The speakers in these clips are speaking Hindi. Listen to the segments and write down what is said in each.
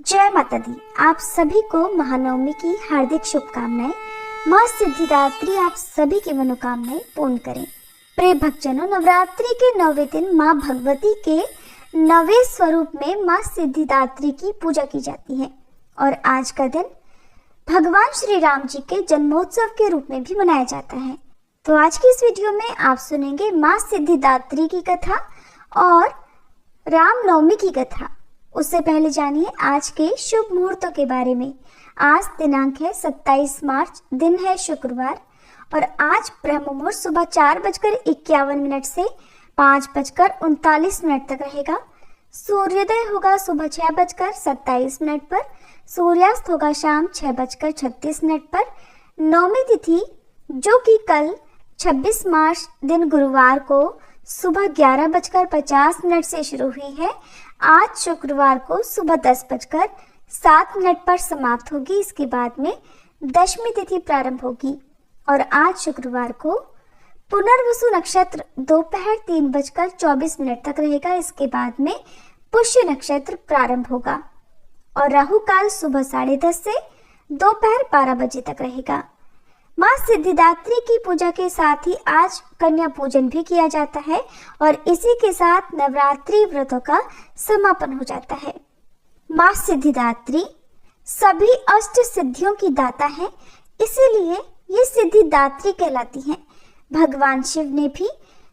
जय माता दी। आप सभी को महानवमी की हार्दिक शुभकामनाएं। माँ सिद्धिदात्री आप सभी की मनोकामनाएं पूर्ण करें। प्रिय भक्तजनों, नवरात्रि के 9वें दिन माँ भगवती के 9वें स्वरूप में माँ सिद्धिदात्री की पूजा की जाती है और आज का दिन भगवान श्री राम जी के जन्मोत्सव के रूप में भी मनाया जाता है। तो आज की इस वीडियो में आप सुनेंगे माँ सिद्धिदात्री की कथा और रामनवमी की कथा। उससे पहले जानिए आज के शुभ मुहूर्तों के बारे में। आज दिनांक है 27 मार्च, दिन है शुक्रवार और आज ब्रह्म मुहूर्त सुबह 4:51 से 5:39 तक रहेगा। सूर्योदय होगा सुबह 6:27 पर, सूर्यास्त होगा शाम 6:36 पर। नवमी तिथि जो कि कल 26 मार्च दिन गुरुवार को सुबह 11:50 से शुरू हुई है, आज शुक्रवार को सुबह 10:07 पर समाप्त होगी। इसके बाद में दशमी तिथि प्रारंभ होगी और आज शुक्रवार को पुनर्वसु नक्षत्र दोपहर 3:24 तक रहेगा। इसके बाद में पुष्य नक्षत्र प्रारंभ होगा और राहु काल सुबह 10:30 से दोपहर 12 बजे तक रहेगा। माँ सिद्धिदात्री की पूजा के साथ ही आज कन्या पूजन भी किया जाता है और इसी के साथ नवरात्रि व्रतों का समापन हो जाता है। माँ सिद्धिदात्री सभी अष्ट सिद्धियों की दाता है, इसीलिए ये सिद्धिदात्री कहलाती हैं। भगवान शिव ने भी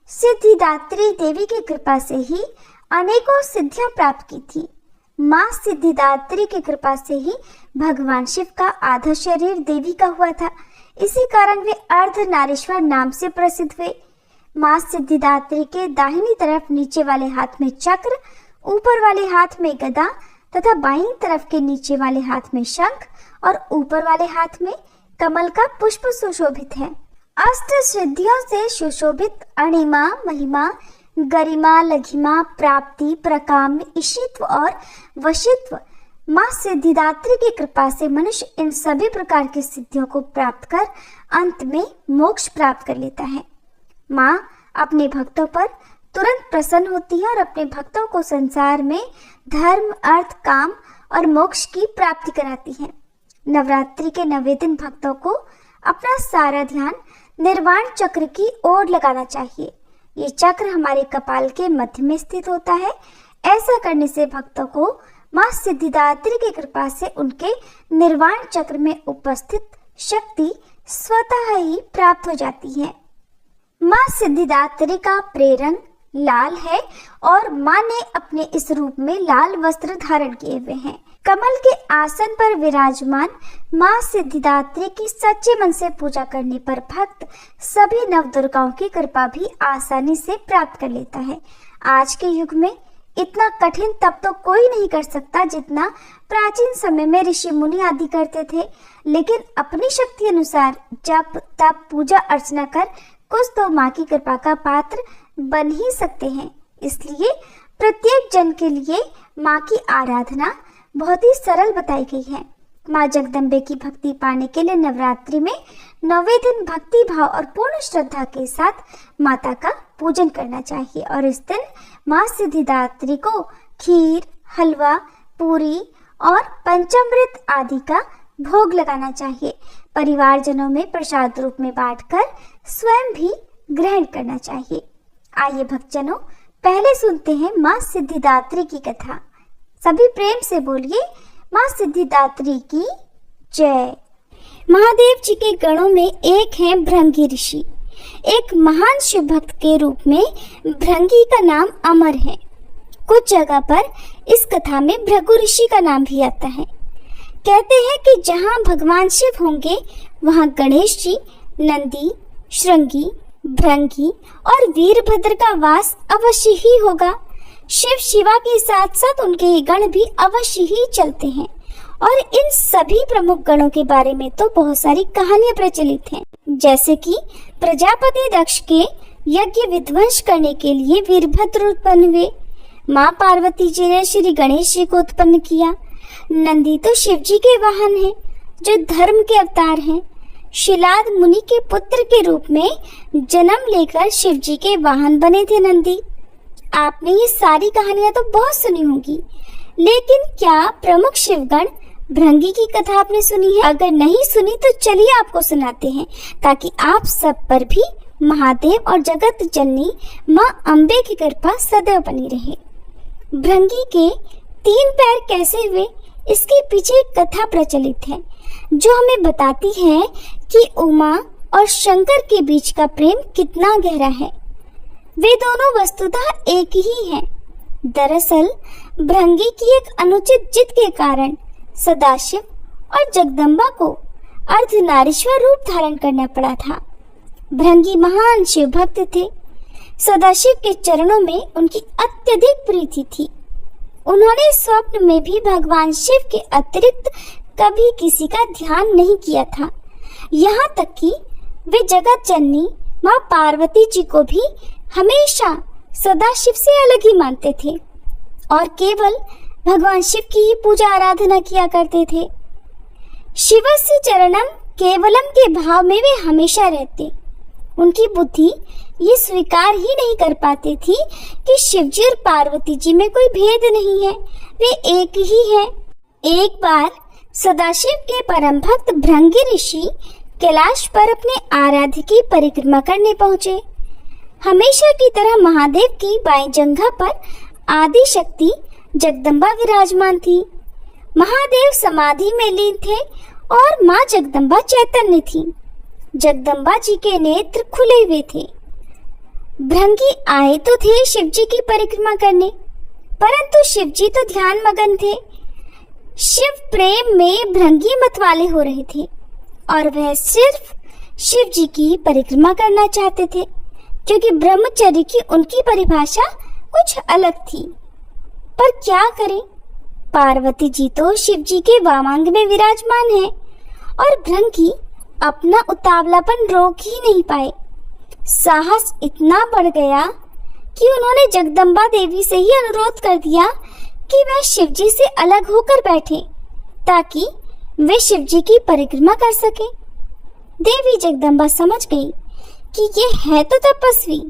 सिद्धिदात्री देवी की कृपा से ही अनेकों सिद्धियां प्राप्त की थी। माँ सिद्धिदात्री की कृपा से ही भगवान शिव का आधा शरीर देवी का हुआ था, इसी कारण वे अर्धनारीश्वर नाम से प्रसिद्ध हुए। माँ सिद्धिदात्री के दाहिनी तरफ नीचे वाले हाथ में चक्र, ऊपर वाले हाथ में गदा तथा बाईं तरफ के नीचे वाले हाथ में शंख और ऊपर वाले हाथ में कमल का पुष्प सुशोभित है। अष्ट सिद्धियों से सुशोभित अणिमा, महिमा, गरिमा, लघिमा, प्राप्ति, प्रकाम्य, ईशित्व और वशित्व माँ सिद्धिदात्री की कृपा से मनुष्य इन सभी प्रकार की सिद्धियों को प्राप्त कर अंत में मोक्ष प्राप्त कर लेता है। माँ अपने भक्तों पर तुरंत प्रसन्न होती है और अपने भक्तों को संसार में धर्म, अर्थ, काम और मोक्ष की प्राप्ति कराती है। नवरात्रि के 9वें दिन भक्तों को अपना सारा ध्यान निर्वाण चक्र की ओर लगाना चाहिए। ये चक्र हमारे कपाल के मध्य में स्थित होता है। ऐसा करने से भक्तों को माँ सिद्धिदात्री की कृपा से उनके निर्वाण चक्र में उपस्थित शक्ति स्वतः ही प्राप्त हो जाती है। माँ सिद्धिदात्री का प्रेरंग लाल है और माँ ने अपने इस रूप में लाल वस्त्र धारण किए हुए हैं। कमल के आसन पर विराजमान माँ सिद्धिदात्री की सच्चे मन से पूजा करने पर भक्त सभी नवदुर्गाओं की कृपा भी आसानी से प्राप्त कर लेता है। आज के युग में इतना कठिन तप तो कोई नहीं कर सकता जितना प्राचीन समय में ऋषि मुनि आदि करते थे, लेकिन अपनी शक्ति अनुसार जप, तप, पूजा अर्चना कर कुछ तो माँ की कृपा का पात्र बन ही सकते हैं। इसलिए प्रत्येक जन के लिए माँ की आराधना बहुत ही सरल बताई गई है। माँ जगदम्बे की भक्ति पाने के लिए नवरात्रि में 9वें दिन भक्ति भाव और पूर्ण श्रद्धा के साथ माता का पूजन करना चाहिए और इस दिन माँ सिद्धिदात्री को खीर, हलवा, पूरी और पंचामृत आदि का भोग लगाना चाहिए। परिवारजनों में प्रसाद रूप में बांटकर स्वयं भी ग्रहण करना चाहिए। आइए भक्तजनों, पहले सुनते हैं माँ सिद्धिदात्री की कथा। सभी प्रेम से बोलिए माँ सिद्धिदात्री की जय। महादेव जी के गणों में एक है भृंगी ऋषि। एक महान शिव भक्त के रूप में भृंगी का नाम अमर है। कुछ जगह पर इस कथा में भृगु ऋषि का नाम भी आता है। कहते हैं कि जहाँ भगवान शिव होंगे वहाँ गणेश जी, नंदी, श्रृंगी, भृंगी और वीरभद्र का वास अवश्य ही होगा। शिव शिवा के साथ साथ उनके गण भी अवश्य ही चलते हैं और इन सभी प्रमुख गणों के बारे में तो बहुत सारी कहानियां प्रचलित हैं, जैसे कि प्रजापति दक्ष के यज्ञ विध्वंस करने के लिए वीरभद्र उत्पन्न हुए। माँ पार्वती जी ने श्री गणेश जी को उत्पन्न किया। नंदी तो शिव जी के वाहन हैं, जो धर्म के अवतार हैं। शिलाद मुनि के पुत्र के रूप में जन्म लेकर शिव जी के वाहन बने थे नंदी। आपने ये सारी कहानियां तो बहुत सुनी होंगी। लेकिन क्या प्रमुख शिवगण भृंगी की कथा आपने सुनी है? अगर नहीं सुनी तो चलिए आपको सुनाते हैं, ताकि आप सब पर भी महादेव और जगत जननी माँ अम्बे की कृपा सदैव बनी रहे। भृंगी के 3 पैर कैसे हुए, इसके पीछे एक कथा प्रचलित है जो हमें बताती है कि उमा और शंकर के बीच का प्रेम कितना गहरा है। वे दोनों वस्तुतः एक ही हैं। दरअसल भृंगी की एक अनुचित जिद के कारण सदाशिव और जगदम्बा को अर्धनारीश्वर रूप धारण करना पड़ा था। भृंगी महान शिव भक्त थे। सदाशिव के चरणों में उनकी अत्यधिक प्रीति थी। उन्होंने स्वप्न में भी भगवान शिव के अतिरिक्त कभी किसी का ध्यान नहीं किया था। यहाँ तक कि वे जगत जननी माँ पार्वती जी को भी हमेशा सदाशिव से अलग ही मानते थे और केवल भगवान शिव की ही पूजा आराधना किया करते थे। शिवस्य चरणम केवलम के भाव में वे हमेशा रहते। उनकी बुद्धि ये स्वीकार ही नहीं कर पाती थी कि शिवजी और पार्वती जी में कोई भेद नहीं है, वे एक ही हैं। एक बार सदाशिव के परम भक्त भृंगी ऋषि कैलाश पर अपने आराध्य की परिक्रमा करने पहुंचे। हमेशा की तरह महादेव की बाईं जंघा पर आदि शक्ति जगदम्बा विराजमान थी। महादेव समाधि में लीन थे और माँ जगदम्बा चैतन्य थी। जगदम्बा जी के नेत्र खुले हुए थे। भृंगी आए तो थे शिवजी की परिक्रमा करने, परंतु शिवजी तो ध्यान मगन थे। शिव प्रेम में भृंगी मतवाले हो रहे थे और वह सिर्फ शिवजी की परिक्रमा करना चाहते थे, क्योंकि ब्रह्मचर्य की उनकी परिभाषा कुछ अलग थी। पर क्या करें, पार्वती जी तो शिवजी के वामांग में विराजमान है और भृंगी अपना उतावलापन रोक ही नहीं पाए। साहस इतना बढ़ गया कि उन्होंने जगदम्बा देवी से ही अनुरोध कर दिया कि वह शिवजी से अलग होकर बैठे ताकि वे शिवजी की परिक्रमा कर सके। देवी जगदम्बा समझ गई कि ये है तो तपस्वी,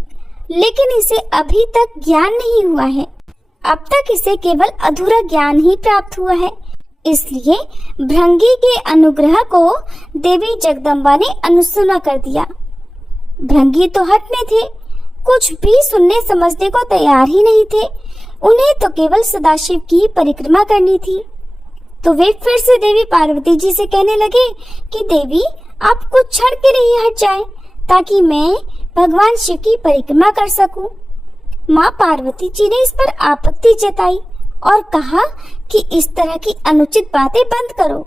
लेकिन इसे अभी तक ज्ञान नहीं हुआ है। अब तक इसे केवल अधूरा ज्ञान ही प्राप्त हुआ है। इसलिए भृंगी के अनुग्रह को देवी जगदम्बा ने अनसुना कर दिया। भृंगी तो हट में थे, कुछ भी सुनने समझने को तैयार ही नहीं थे। उन्हें तो केवल सदाशिव की परिक्रमा करनी थी। तो वे फिर से देवी पार्वती जी से कहने लगे कि देवी आप कुछ क्षण के लिए हट जाएं, ताकि मैं भगवान शिव की परिक्रमा कर सकूं। माँ पार्वती जी ने इस पर आपत्ति जताई और कहा कि इस तरह की अनुचित बातें बंद करो।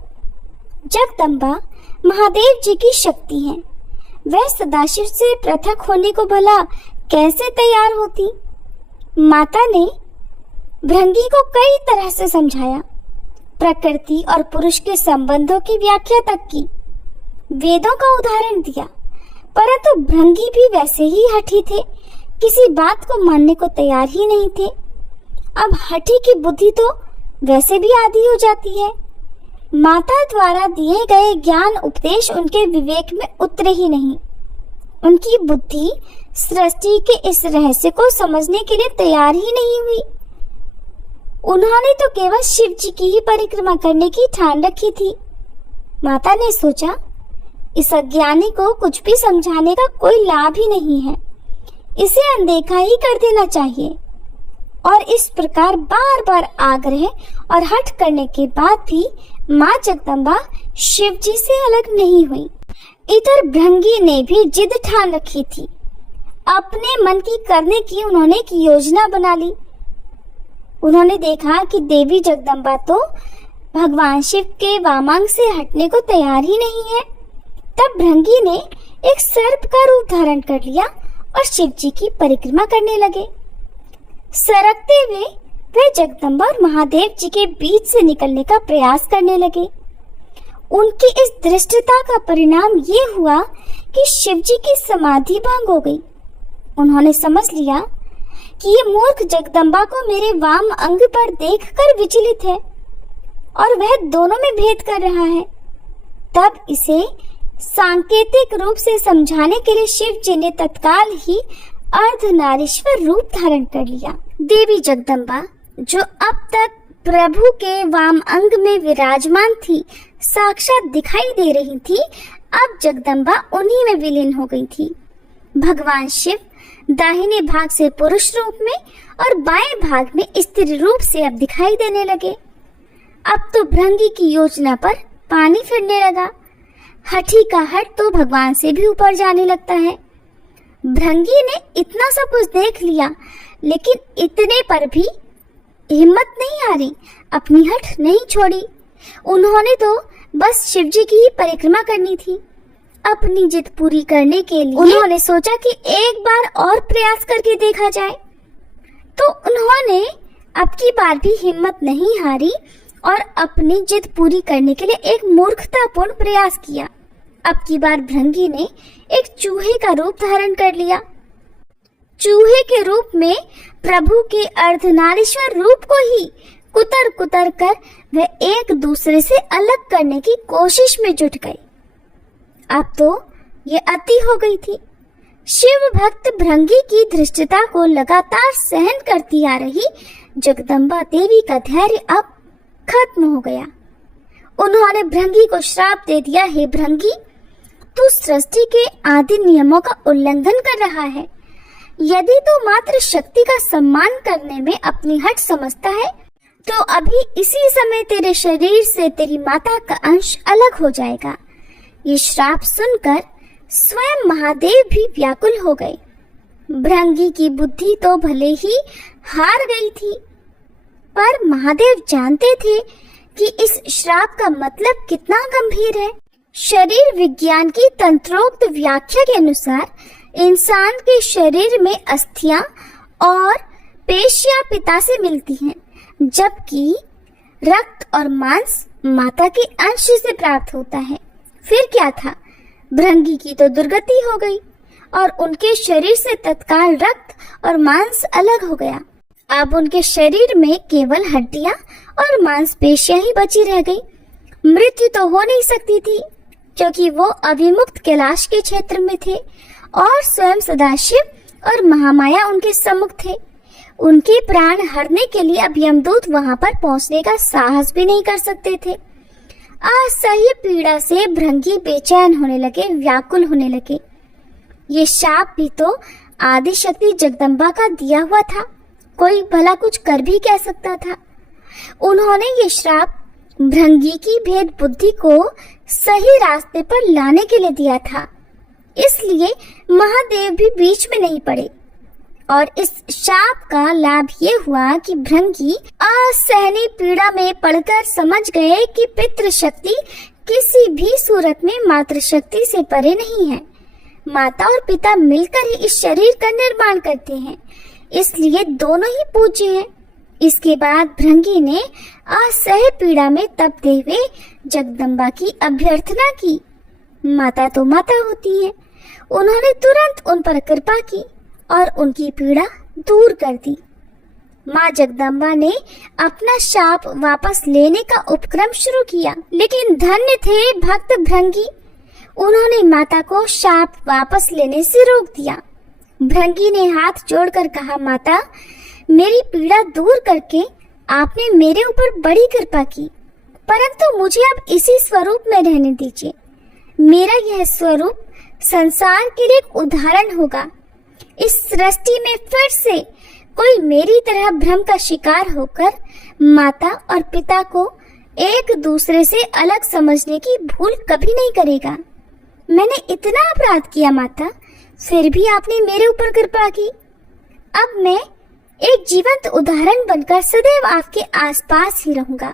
जगदम्बा महादेव जी की शक्ति है, वह सदाशिव से पृथक होने को भला कैसे तैयार होती। माता ने भृंगी को कई तरह से समझाया, प्रकृति और पुरुष के संबंधों की व्याख्या तक की, वेदों का उदाहरण दिया, परंतु भृंगी भी वैसे ही हठी थे, किसी बात को मानने को तैयार ही नहीं थे। अब हठी की बुद्धि तो वैसे भी आधी हो जाती है। माता द्वारा दिए गए ज्ञान उपदेश उनके विवेक में उतरे ही नहीं। उनकी बुद्धि सृष्टि के इस रहस्य को समझने के लिए तैयार ही नहीं हुई। उन्होंने तो केवल शिव जी की ही परिक्रमा करने की ठान रखी थी। माता ने सोचा, इस अज्ञानी को कुछ भी समझाने का कोई लाभ ही नहीं है, इसे अनदेखा ही कर देना चाहिए। और इस प्रकार बार बार आग्रह और हठ करने के बाद भी माँ जगदम्बा शिव जी से अलग नहीं हुई। इधर भृंगी ने भी जिद ठान रखी थी। अपने मन की करने की उन्होंने एक योजना बना ली। उन्होंने देखा कि देवी जगदम्बा तो भगवान शिव के वामांग से हटने को तैयार ही नहीं है। तब भृंगी ने एक सर्प का रूप धारण कर लिया और शिव जी की परिक्रमा करने लगे। सरकते हुए वे जगदम्बा और महादेव जी के बीच से निकलने का प्रयास करने लगे। उनकी इस दृष्टता का परिणाम ये हुआ कि शिव जी की समाधि भंग हो गई। उन्होंने समझ लिया कि ये मूर्ख जगदम्बा को मेरे वाम अंग पर देखकर विचलित है और वह दोनों में भेद कर रहा है। तब इसे सांकेतिक रूप से समझाने के लिए शिव जी ने तत्काल ही अर्धनारीश्वर रूप धारण कर लिया। देवी जगदम्बा, जो अब तक प्रभु के वाम अंग में विराजमान थी, साक्षात दिखाई दे रही थी, अब जगदम्बा उन्हीं में विलीन हो गई थी। भगवान शिव दाहिने भाग से पुरुष रूप में और बाएं भाग में स्त्री रूप से अब दिखाई देने लगे। अब तो भृंगी की योजना पर पानी फिरने लगा। हठी का हट तो भगवान से भी ऊपर जाने लगता है। भृंगी ने इतना सब कुछ देख लिया, लेकिन इतने पर भी हिम्मत नहीं हारी, अपनी हट नहीं छोड़ी। उन्होंने तो बस शिवजी की ही परिक्रमा करनी थी। अपनी जिद पूरी करने के लिए उन्होंने सोचा कि एक बार और प्रयास करके देखा जाए। तो उन्होंने अब की बार भी हिम्मत नहीं हारी और अपनी जिद पूरी करने के लिए एक मूर्खतापूर्ण प्रयास किया। अब की बार भृंगी ने एक चूहे का रूप धारण कर लिया। चूहे के रूप में प्रभु के अर्धनारीश्वर रूप को ही कुतर कुतर कर वे एक दूसरे से अलग करने की कोशिश में जुट गए। अब तो ये अति हो गई थी। शिव भक्त भृंगी की धृष्टता को लगातार सहन करती आ रही जगदम्बा देवी का धैर्य अब खत्म हो गया। उन्होंने भृंगी को श्राप दे दिया, हे भृंगी, तू सृष्टि के आदि नियमों का उल्लंघन कर रहा है। यदि तू मात्र शक्ति का सम्मान करने में अपनी हट समझता है, तो अभी इसी समय तेरे शरीर से तेरी माता का अंश अलग हो जाएगा। ये श्राप सुनकर स्वयं महादेव भी व्याकुल हो गए। भृंगी की बुद्धि तो भले ही हार गई थी, पर महादेव जानते थे कि इस श्राप का मतलब कितना गंभीर है। शरीर विज्ञान की तंत्रोक्त व्याख्या के अनुसार इंसान के शरीर में अस्थियां और पेशियां पिता से मिलती हैं, जबकि रक्त और मांस माता के अंश से प्राप्त होता है। फिर क्या था, भृंगी की तो दुर्गति हो गई और उनके शरीर से तत्काल रक्त और मांस अलग हो गया। अब उनके शरीर में केवल हड्डियां और मांसपेशियां ही बची रह गई। मृत्यु तो हो नहीं सकती थी, क्योंकि वो अभिमुक्त कैलाश के क्षेत्र में थे और स्वयं सदाशिव और महामाया उनके सम्मुख थे। उनके प्राण हरने के लिए अब यमदूत वहां पर पहुंचने का साहस भी नहीं कर सकते थे। असह्य पीड़ा से भृंगी बेचैन होने लगे, व्याकुल होने लगे। ये शाप भी तो आदि शक्ति जगदम्बा का दिया हुआ था, कोई भला कुछ कर भी कह सकता था। उन्होंने ये श्राप भृंगी की भेद बुद्धि को सही रास्ते पर लाने के लिए दिया था, इसलिए महादेव भी बीच में नहीं पड़े। और इस शाप का लाभ ये हुआ कि भृंगी असहनीय पीड़ा में पड़कर समझ गए कि पितृशक्ति किसी भी सूरत में मातृशक्ति से परे नहीं है। माता और पिता मिलकर ही इस शरीर का निर्माण करते हैं, इसलिए दोनों ही पूज्य हैं। इसके बाद भृंगी ने असह्य पीड़ा में तपते हुए जगदम्बा की अभ्यर्थना की। माता तो माता होती है। उन्होंने तुरंत उन पर कृपा की और उनकी पीड़ा दूर कर दी। माँ जगदम्बा ने अपना शाप वापस लेने का उपक्रम शुरू किया, लेकिन धन्य थे भक्त भृंगी, उन्होंने माता को शाप वापस लेने से रोक दिया। भृंगी ने हाथ जोड़कर कहा, माता, मेरी पीड़ा दूर करके आपने मेरे ऊपर बड़ी कृपा की, परंतु मुझे अब इसी स्वरूप में रहने दीजिए। मेरा यह स्वरूप संसार के लिए एक उदाहरण होगा। इस सृष्टि में फिर से कोई मेरी तरह भ्रम का शिकार होकर माता और पिता को एक दूसरे से अलग समझने की भूल कभी नहीं करेगा। मैंने इतना अपराध किया माता, फिर भी आपने मेरे ऊपर कृपा की। अब मैं एक जीवंत उदाहरण बनकर सदैव आपके आसपास ही रहूंगा।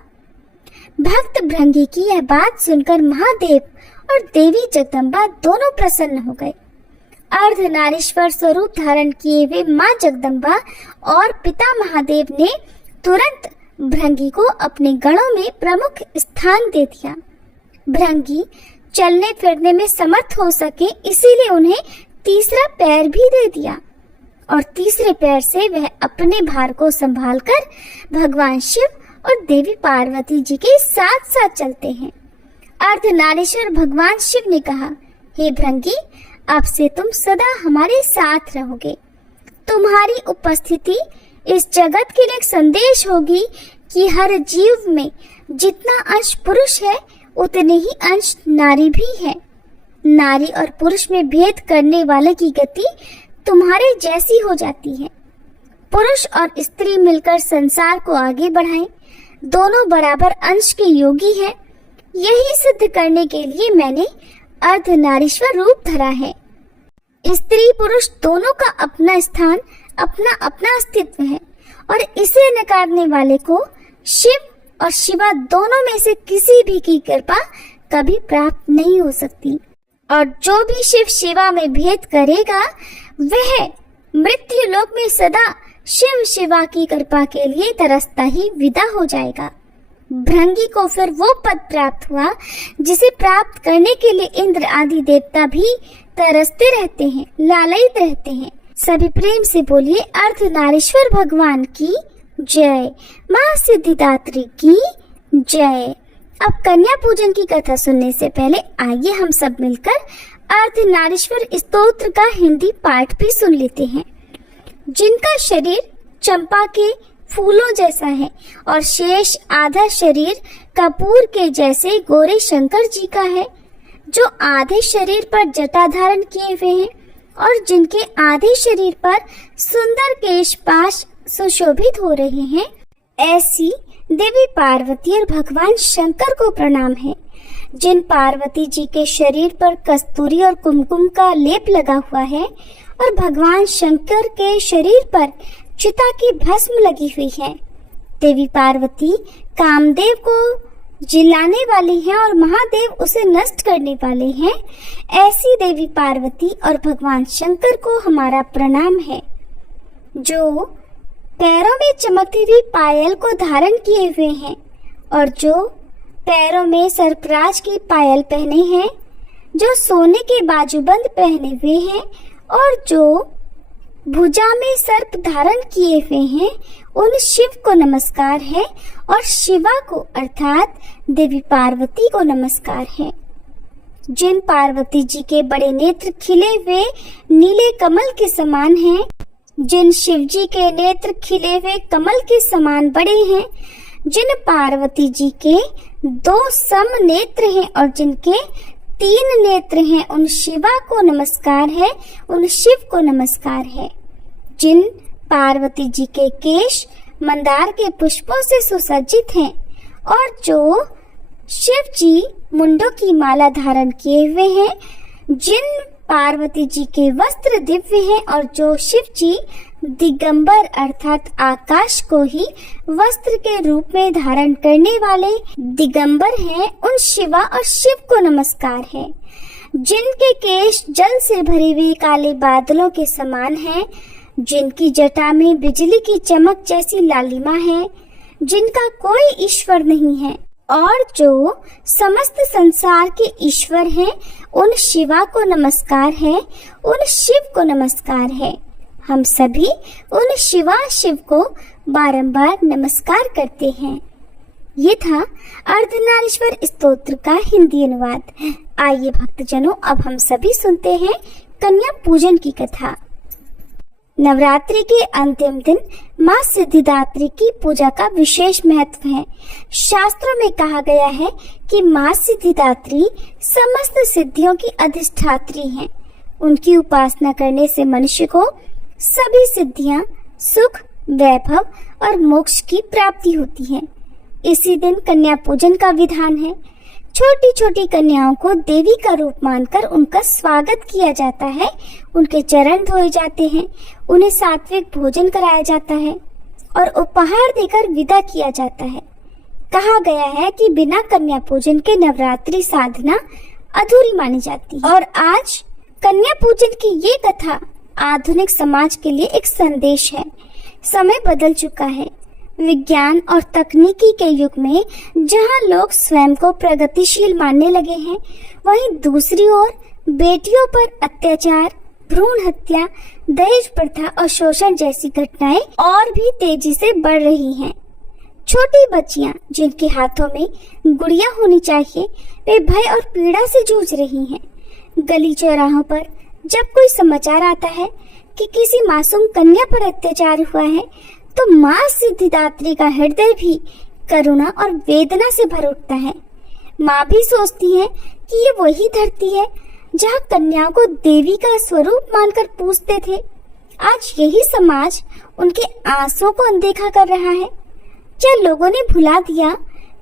भक्त भृंगी की यह बात सुनकर महादेव और देवी जगदम्बा दोनों प्रसन्न हो गए। अर्धनारीश्वर स्वरूप धारण किए हुए माँ जगदम्बा और पिता महादेव ने तुरंत भृंगी को अपने गणों में प्रमुख स्थान दे दिया। भृंगी चलने फिरने में समर्थ हो सके, इसीलिए उन्हें तीसरा पैर भी दे दिया और तीसरे पैर से वह अपने भार को संभालकर भगवान शिव और देवी पार्वती जी के साथ साथ चलते हैं। अर्धनारीश्वर भगवान शिव ने कहा, हे भृंगी, अब से तुम सदा हमारे साथ रहोगे। तुम्हारी उपस्थिति इस जगत के लिए एक संदेश होगी कि हर जीव में जितना अंश पुरुष है उतने ही अंश नारी भी है। नारी और पुरुष में भेद करने वाले की गति तुम्हारे जैसी हो जाती है। पुरुष और स्त्री मिलकर संसार को आगे बढ़ाएं, दोनों बराबर अंश के योगी हैं। यही सिद्ध करने के लिए मैंने अर्धनारीश्वर रूप धरा है। स्त्री पुरुष दोनों का अपना स्थान, अपना अपना अस्तित्व है और इसे नकारने वाले को शिव और शिवा दोनों में से किसी भी की कृपा कभी प्राप्त नहीं हो सकती। और जो भी शिव शिवा में भेद करेगा वह मृत्यु लोक में सदा शिव शिवा की कृपा के लिए तरसता ही विदा हो जाएगा। भृंगी को फिर वो पद प्राप्त हुआ जिसे प्राप्त करने के लिए इंद्र आदि देवता भी तरसते रहते हैं, लालयित रहते हैं। सभी प्रेम से बोलिए अर्धनारीश्वर भगवान की जय, माँ सिद्धिदात्री की जय। अब कन्या पूजन की कथा सुनने से पहले आइए हम सब मिलकर अर्धनारीश्वर स्तोत्र का हिंदी पाठ भी सुन लेते हैं। जिनका शरीर चंपा के फूलों जैसा है और शेष आधा शरीर कपूर के जैसे गोरे शंकर जी का है, जो आधे शरीर पर जटा धारण किए हुए हैं और जिनके आधे शरीर पर सुंदर केश पाश सुशोभित हो रहे हैं, ऐसी देवी पार्वती और भगवान शंकर को प्रणाम है। जिन पार्वती जी के शरीर पर कस्तूरी और कुमकुम का लेप लगा हुआ है और भगवान शंकर के शरीर पर चिता की भस्म लगी हुई है। देवी पार्वती कामदेव को जिलाने वाली हैं और महादेव उसे नष्ट करने वाले हैं। ऐसी देवी पार्वती और भगवान शंकर को हमारा प्रणाम है। जो पैरों में चमकती हुई पायल को धारण किए हुए हैं और जो पैरों में सर्पराज की पायल पहने हैं, जो सोने के बाजूबंद पहने हुए हैं और जो भुजा में सर्प धारण किए हुए हैं, उन शिव को नमस्कार है और शिवा को अर्थात देवी पार्वती को नमस्कार है। जिन पार्वती जी के बड़े नेत्र खिले हुए नीले कमल के समान हैं, जिन शिव जी के नेत्र खिले हुए कमल के समान बड़े हैं, जिन पार्वती जी के 2 सम नेत्र हैं और जिनके 3 नेत्र हैं, उन शिवा को नमस्कार है, उन शिव को नमस्कार है। जिन पार्वती जी के केश मंदार के पुष्पों से सुसज्जित हैं और जो शिव जी मुंडों की माला धारण किए हुए हैं, जिन पार्वती जी के वस्त्र दिव्य हैं और जो शिव जी दिगंबर अर्थात आकाश को ही वस्त्र के रूप में धारण करने वाले दिगंबर हैं, उन शिवा और शिव को नमस्कार है। जिनके केश जल से भरे हुए काले बादलों के समान हैं, जिनकी जटा में बिजली की चमक जैसी लालिमा है, जिनका कोई ईश्वर नहीं है और जो समस्त संसार के ईश्वर हैं, उन शिवा को नमस्कार है, उन शिव को नमस्कार है। हम सभी उन शिवा शिव को बारंबार नमस्कार करते हैं। ये था अर्धनारीश्वर स्तोत्र का हिंदी अनुवाद। आइए भक्तजनों, अब हम सभी सुनते हैं कन्या पूजन की कथा। नवरात्रि के अंतिम दिन माँ सिद्धिदात्री की पूजा का विशेष महत्व है। शास्त्रों में कहा गया है कि माँ सिद्धिदात्री समस्त सिद्धियों की अधिष्ठात्री हैं। उनकी उपासना करने से मनुष्य को सभी सिद्धियां, सुख, वैभव और मोक्ष की प्राप्ति होती है। इसी दिन कन्या पूजन का विधान है। छोटी छोटी कन्याओं को देवी का रूप मानकर उनका स्वागत किया जाता है, उनके चरण धोए जाते हैं, उन्हें सात्विक भोजन कराया जाता है और उपहार देकर विदा किया जाता है। कहा गया है कि बिना कन्या पूजन के नवरात्रि साधना अधूरी मानी जाती है। और आज कन्या पूजन की ये कथा आधुनिक समाज के लिए एक संदेश है। समय बदल चुका है। विज्ञान और तकनीकी के युग में जहां लोग स्वयं को प्रगतिशील मानने लगे हैं, वहीं दूसरी ओर बेटियों पर अत्याचार, भ्रूण हत्या, दहेज प्रथा और शोषण जैसी घटनाएं और भी तेजी से बढ़ रही हैं। छोटी बच्चियां जिनके हाथों में गुड़िया होनी चाहिए, वे भय और पीड़ा से जूझ रही हैं। गली चौराहों पर जब कोई समाचार आता है कि किसी मासूम कन्या पर अत्याचार हुआ है, तो माँ सिद्धिदात्री का हृदय भी करुणा और वेदना से भर उठता है। माँ भी सोचती है कि ये वही धरती है जहाँ कन्याओं को देवी का स्वरूप मानकर पूजते थे। आज यही समाज उनके आंसुओं को अनदेखा कर रहा है। क्या लोगों ने भुला दिया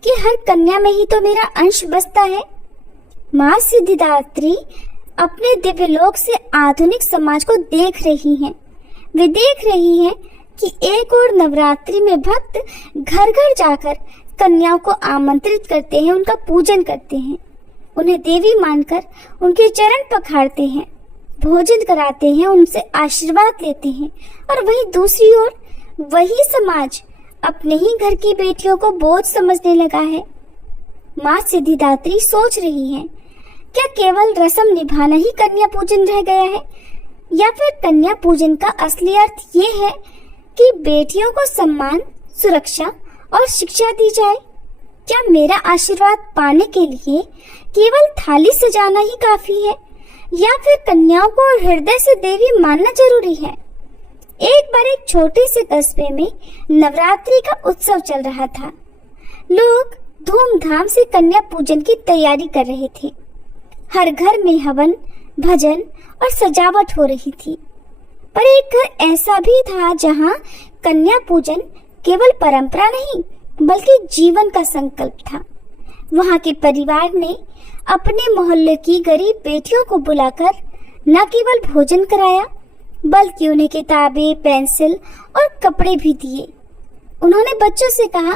कि हर कन्या में ही तो मेरा अंश बसता है? माँ सिद्धिदात्री अपने दिव्यलोक से आधुनिक समाज को देख रही हैं। वे देख रही हैं कि एक और नवरात्रि में भक्त घर घर जाकर कन्याओं को आमंत्रित करते हैं, उनका पूजन करते हैं, उन्हें देवी मानकर उनके चरण पखारते हैं, भोजन कराते हैं, उनसे आशीर्वाद लेते हैं। और वहीं दूसरी ओर वही समाज अपने ही घर की बेटियों को बोझ समझने लगा है। माँ सिद्धिदात्री सोच रही हैं, क्या केवल रस्म निभाना ही कन्या पूजन रह गया है, या फिर कन्या पूजन का असली अर्थ ये है कि बेटियों को सम्मान, सुरक्षा और शिक्षा दी जाए? क्या मेरा आशीर्वाद पाने के लिए केवल थाली सजाना ही काफी है, या फिर कन्याओं को हृदय से देवी मानना जरूरी है? एक बार एक छोटे से कस्बे में नवरात्रि का उत्सव चल रहा था। लोग धूमधाम से कन्या पूजन की तैयारी कर रहे थे। हर घर में हवन, भजन और सजावट हो रही थी। पर एक घर ऐसा भी था जहां कन्या पूजन केवल परंपरा नहीं बल्कि जीवन का संकल्प था। वहां के परिवार ने अपने मोहल्ले की गरीब बेटियों को बुलाकर न केवल भोजन कराया बल्कि उन्हें किताबें, पेंसिल और कपड़े भी दिए। उन्होंने बच्चों से कहा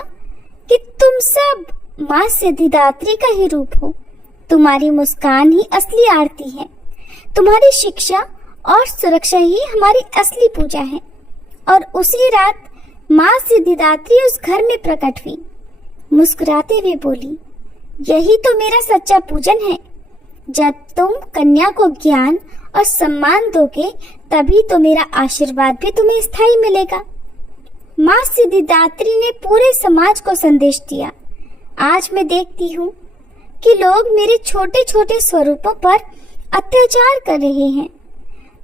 कि तुम सब माँ सिद्धिदात्री का ही रूप हो। तुम्हारी मुस्कान ही असली आरती है। तुम्हारी शिक्षा और सुरक्षा ही हमारी असली पूजा है। और उसी रात माँ सिद्धिदात्री उस घर में प्रकट हुई। मुस्कुराते हुए बोली, यही तो मेरा सच्चा पूजन है। जब तुम कन्या को ज्ञान और सम्मान दोगे तभी तो मेरा आशीर्वाद भी तुम्हें स्थायी मिलेगा। माँ सिद्धिदात्री ने पूरे समाज को संदेश दिया। आज मैं देखती हूँ कि लोग मेरे छोटे छोटे स्वरूपों पर अत्याचार कर रहे हैं।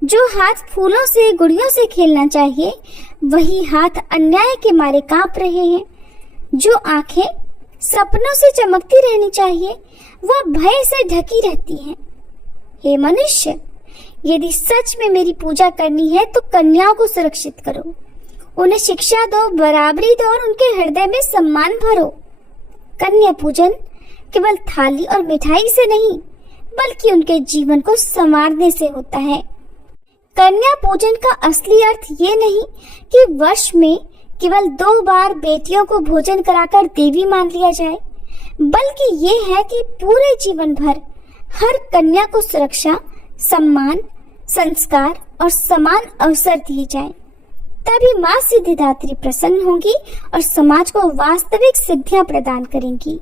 जो हाथ फूलों से, गुड़ियों से खेलना चाहिए, वही हाथ अन्याय के मारे कांप रहे हैं। जो आंखें सपनों से चमकती रहनी चाहिए, वह भय से ढकी रहती हैं। हे मनुष्य, यदि सच में मेरी पूजा करनी है तो कन्याओं को सुरक्षित करो, उन्हें शिक्षा दो, बराबरी दो और उनके हृदय में सम्मान भरो। कन्या पूजन केवल थाली और मिठाई से नहीं बल्कि उनके जीवन को संवारने से होता है। कन्या पूजन का असली अर्थ ये नहीं कि वर्ष में केवल 2 बार बेटियों को भोजन कराकर देवी मान लिया जाए, बल्कि ये है कि पूरे जीवन भर हर कन्या को सुरक्षा, सम्मान, संस्कार और समान अवसर दिए जाए। तभी माँ सिद्धिदात्री प्रसन्न होंगी और समाज को वास्तविक सिद्धियां प्रदान करेंगी।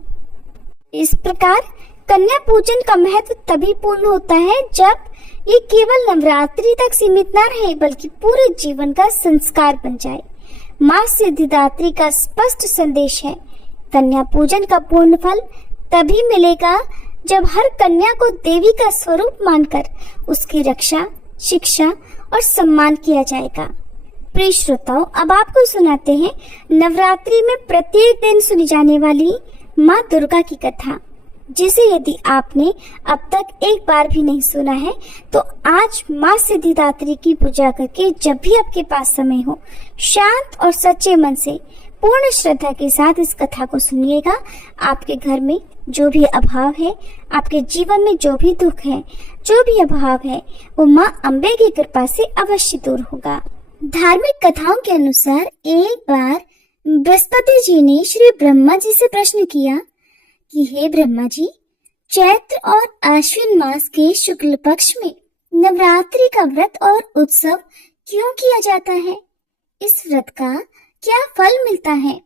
इस प्रकार कन्या पूजन का महत्व तभी पूर्ण होता है जब ये केवल नवरात्रि तक सीमित न रहे बल्कि पूरे जीवन का संस्कार बन जाए। माँ सिद्धिदात्री का स्पष्ट संदेश है, कन्या पूजन का पूर्ण फल तभी मिलेगा जब हर कन्या को देवी का स्वरूप मानकर उसकी रक्षा, शिक्षा और सम्मान किया जाएगा। प्रिय श्रोताओं, अब आपको सुनाते हैं नवरात्रि में प्रत्येक दिन सुनी जाने वाली माँ दुर्गा की कथा, जिसे यदि आपने अब तक एक बार भी नहीं सुना है तो आज माँ सिद्धिदात्री की पूजा करके जब भी आपके पास समय हो, शांत और सच्चे मन से पूर्ण श्रद्धा के साथ इस कथा को सुनिएगा। आपके घर में जो भी अभाव है, आपके जीवन में जो भी दुख है, जो भी अभाव है, वो माँ अम्बे की कृपा से अवश्य दूर होगा। धार्मिक कथाओं के अनुसार एक बार बृहस्पति जी ने श्री ब्रह्मा जी से प्रश्न किया कि हे ब्रह्मा जी, चैत्र और आश्विन मास के शुक्ल पक्ष में नवरात्रि का व्रत और उत्सव क्यों किया जाता है? इस व्रत का क्या फल मिलता है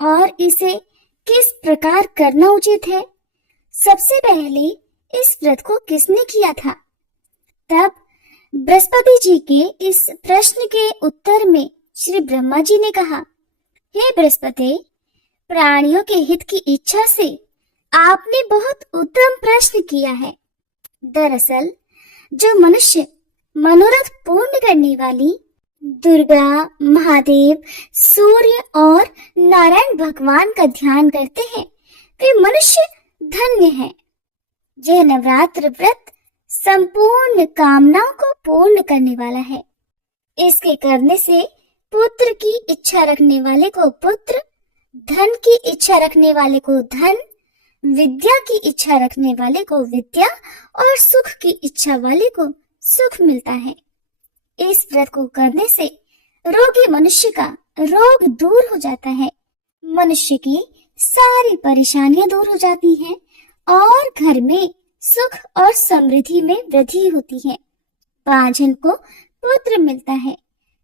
और इसे किस प्रकार करना उचित है? सबसे पहले इस व्रत को किसने किया था? तब बृहस्पति जी के इस प्रश्न के उत्तर में श्री ब्रह्मा जी ने कहा, हे बृहस्पति, प्राणियों के हित की इच्छा से आपने बहुत उत्तम प्रश्न किया है। दरअसल जो मनुष्य मनोरथ पूर्ण करने वाली दुर्गा, महादेव, सूर्य और नारायण भगवान का ध्यान करते हैं वे मनुष्य धन्य है। यह नवरात्र व्रत संपूर्ण कामनाओं को पूर्ण करने वाला है। इसके करने से पुत्र की इच्छा रखने वाले को पुत्र, धन की इच्छा रखने वाले को धन, विद्या की इच्छा रखने वाले को विद्या और सुख की इच्छा वाले को सुख मिलता है। इस व्रत को करने से रोगी मनुष्य का रोग दूर हो जाता है, मनुष्य की सारी परेशानियां दूर हो जाती हैं और घर में सुख और समृद्धि में वृद्धि होती है। पांचजन को पुत्र मिलता है,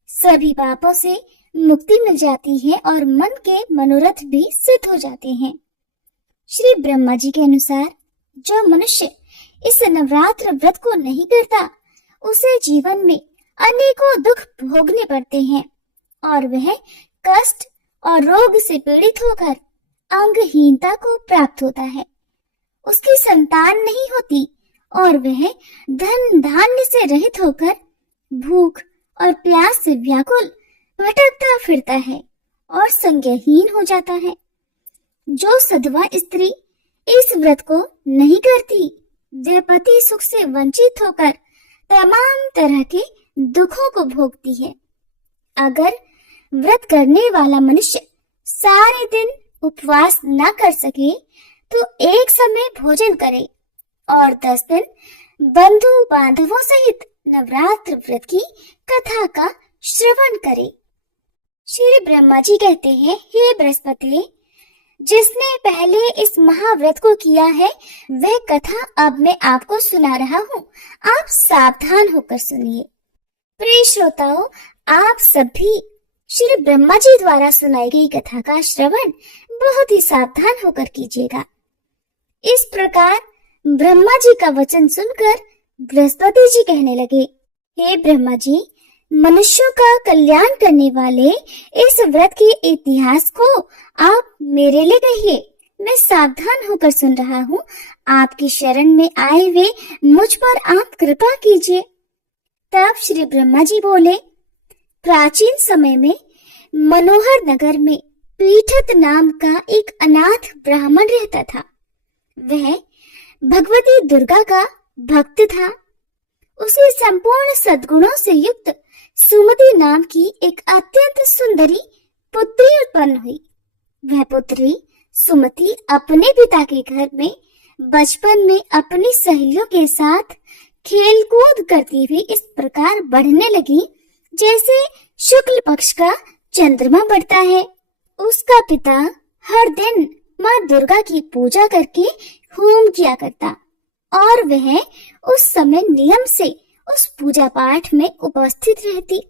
सभी पापों से मुक्ति मिल जाती है और मन के मनोरथ भी सिद्ध हो जाते हैं। श्री ब्रह्मा जी के अनुसार जो मनुष्य इस नवरात्र व्रत को नहीं करता उसे जीवन में अनेकों दुख भोगने पड़ते हैं और वह कष्ट और रोग से पीड़ित होकर अंगहीनता को प्राप्त होता है। उसकी संतान नहीं होती और वह धन धान्य से रहित होकर भूख और प्यास से व्याकुल भटकता फिरता है और संज्ञाहीन हो जाता है। जो सधवा स्त्री इस व्रत को नहीं करती वह पति सुख से वंचित होकर तमाम तरह के दुखों को भोगती है। अगर व्रत करने वाला मनुष्य सारे दिन उपवास न कर सके तो एक समय भोजन करे और 10 दिन बंधु बांधवों सहित नवरात्र व्रत की कथा का श्रवण करे। श्री ब्रह्मा जी कहते हैं, हे बृहस्पति, जिसने पहले इस महाव्रत को किया है वह कथा अब मैं आपको सुना रहा हूँ, आप सावधान होकर सुनिए। प्रिय श्रोताओ, आप सभी श्री ब्रह्मा जी द्वारा सुनाई गई कथा का श्रवण बहुत ही सावधान होकर कीजिएगा। इस प्रकार ब्रह्मा जी का वचन सुनकर बृहस्पति जी कहने लगे, हे ब्रह्मा जी, मनुष्यों का कल्याण करने वाले इस व्रत के इतिहास को आप मेरे लिए कहिए, मैं सावधान होकर सुन रहा हूँ। आपकी शरण में आए हुए मुझ पर आप कृपा कीजिए। तब श्री ब्रह्मा जी बोले, प्राचीन समय में मनोहर नगर में पीठत नाम का एक अनाथ ब्राह्मण रहता था। वह भगवती दुर्गा का भक्त था। उसे संपूर्ण सद्गुणों से युक्त सुमति नाम की एक अत्यंत सुंदरी पुत्री उत्पन्न हुई। वह पुत्री सुमति अपने पिता के घर में बचपन में अपनी सहेलियों के साथ खेल कूद करती हुई इस प्रकार बढ़ने लगी जैसे शुक्ल पक्ष का चंद्रमा बढ़ता है। उसका पिता हर दिन माँ दुर्गा की पूजा करके होम किया करता और वह उस समय नियम से उस पूजा पाठ में उपस्थित रहती।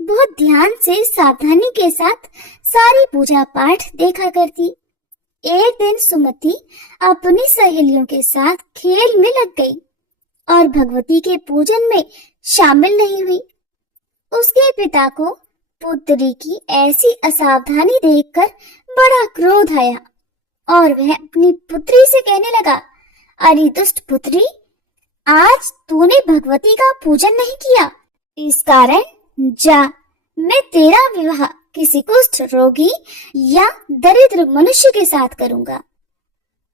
बहुत ध्यान से सावधानी के साथ सारी पूजा पाठ देखा करती। एक दिन सुमति अपनी सहेलियों के साथ खेल में लग गई और भगवती के पूजन में शामिल नहीं हुई। उसके पिता को पुत्री की ऐसी असावधानी देखकर बड़ा क्रोध आया और वह अपनी पुत्री से कहने लगा, अरे दुष्ट पुत्री, आज तूने भगवती का पूजन नहीं किया, इस कारण जा, मैं तेरा विवाह किसी कुष्ठ रोगी या दरिद्र मनुष्य के साथ करूंगा।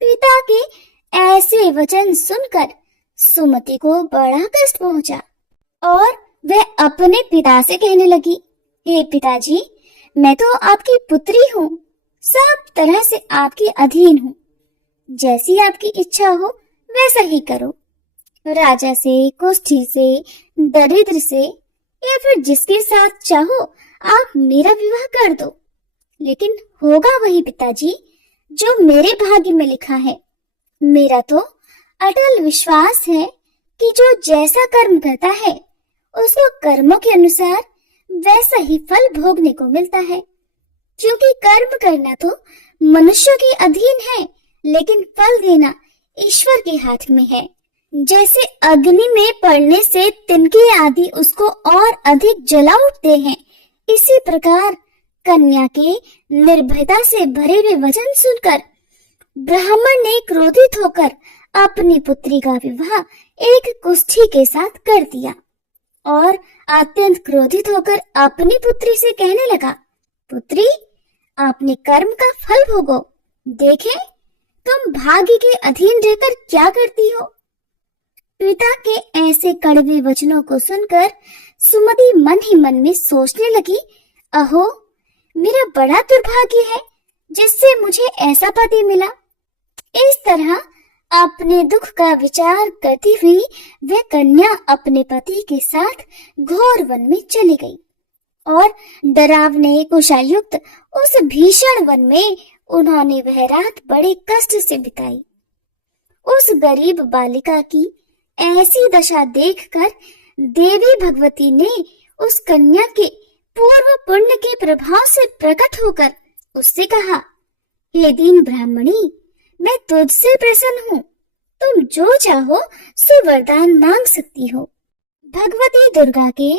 पिता के ऐसे वचन सुनकर सुमति को बड़ा कष्ट पहुंचा और वह अपने पिता से कहने लगी, हे पिताजी, मैं तो आपकी पुत्री हूँ, सब तरह से आपके अधीन हूँ, जैसी आपकी इच्छा हो वैसा ही करो। राजा से, कुष्ठी से, दरिद्र से या फिर जिसके साथ चाहो आप मेरा विवाह कर दो, लेकिन होगा वही पिताजी जो मेरे भाग्य में लिखा है। मेरा तो अटल विश्वास है कि जो जैसा कर्म करता है उसको कर्मों के अनुसार वैसा ही फल भोगने को मिलता है, क्योंकि कर्म करना तो मनुष्यों के अधीन है, लेकिन फल देना ईश्वर के हाथ में है। जैसे अग्नि में पड़ने से तिनके आदि उसको और अधिक जला उठते हैं, इसी प्रकार कन्या के निर्भयता से भरे हुए वचन सुनकर ब्राह्मण ने क्रोधित होकर अपनी पुत्री का विवाह एक कुष्ठी के साथ कर दिया और अत्यंत क्रोधित होकर अपनी पुत्री से कहने लगा, पुत्री, अपने कर्म का फल भोगो। देखें तुम भाग्य के अधीन रहकर क्या करती हो। पिता के ऐसे कड़वे वचनों को सुनकर सुमति मन ही मन में सोचने लगी, अहो, मेरा बड़ा दुर्भाग्य है जिससे मुझे ऐसा पति मिला। इस तरह अपने दुख का विचार करती हुई वह कन्या अपने पति के साथ घोर वन में चली गई और डरावने कुशायुक्त उस भीषण वन में उन्होंने वह रात बड़े कष्ट से बिताई। उस गरीब बालिका की ऐसी दशा देखकर देवी भगवती ने उस कन्या के पूर्व पुण्य के प्रभाव से प्रकट होकर उससे कहा, हे दीन ब्राह्मणी, मैं तुझसे प्रसन्न हूँ, तुम जो चाहो सो वरदान मांग सकती हो। भगवती दुर्गा के